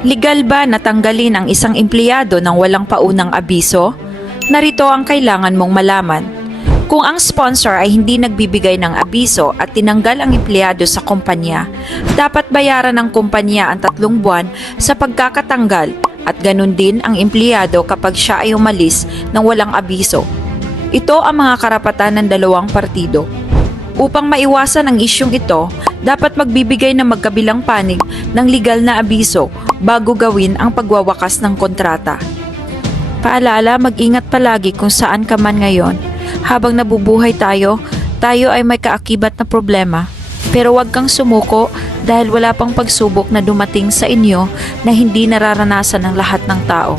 Legal ba na tanggalin ang isang empleyado ng walang paunang abiso? Narito ang kailangan mong malaman. Kung ang sponsor ay hindi nagbibigay ng abiso at tinanggal ang empleyado sa kumpanya, dapat bayaran ng kumpanya ang 3 buwan sa pagkakatanggal at ganun din ang empleyado kapag siya ay umalis ng walang abiso. Ito ang mga karapatan ng dalawang partido. Upang maiwasan ang isyung ito, dapat magbibigay ng magkabilang panig ng legal na abiso bago gawin ang pagwawakas ng kontrata. Paalala, mag-ingat palagi kung saan ka man ngayon. Habang nabubuhay tayo ay may kaakibat na problema. Pero huwag kang sumuko dahil wala pang pagsubok na dumating sa inyo na hindi nararanasan ng lahat ng tao.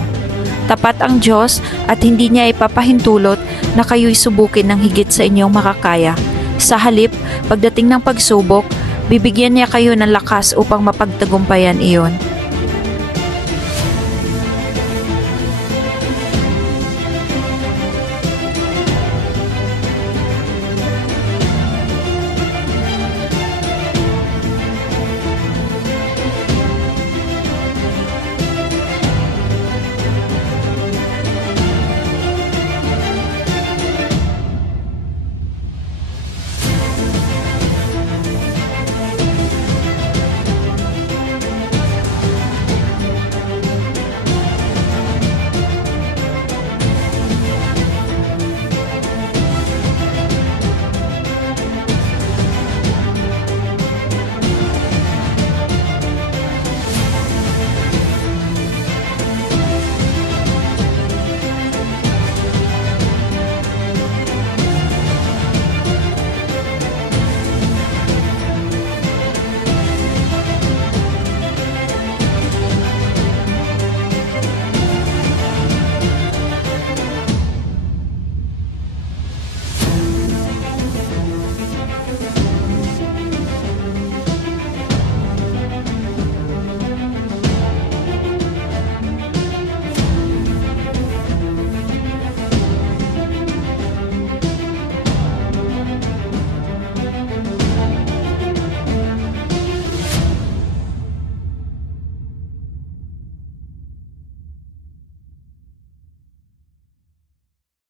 Tapat ang Diyos at hindi niya ipapahintulot na kayo'y subukin ng higit sa inyong makakaya. Sa halip, pagdating ng pagsubok, bibigyan niya kayo ng lakas upang mapagtagumpayan iyon.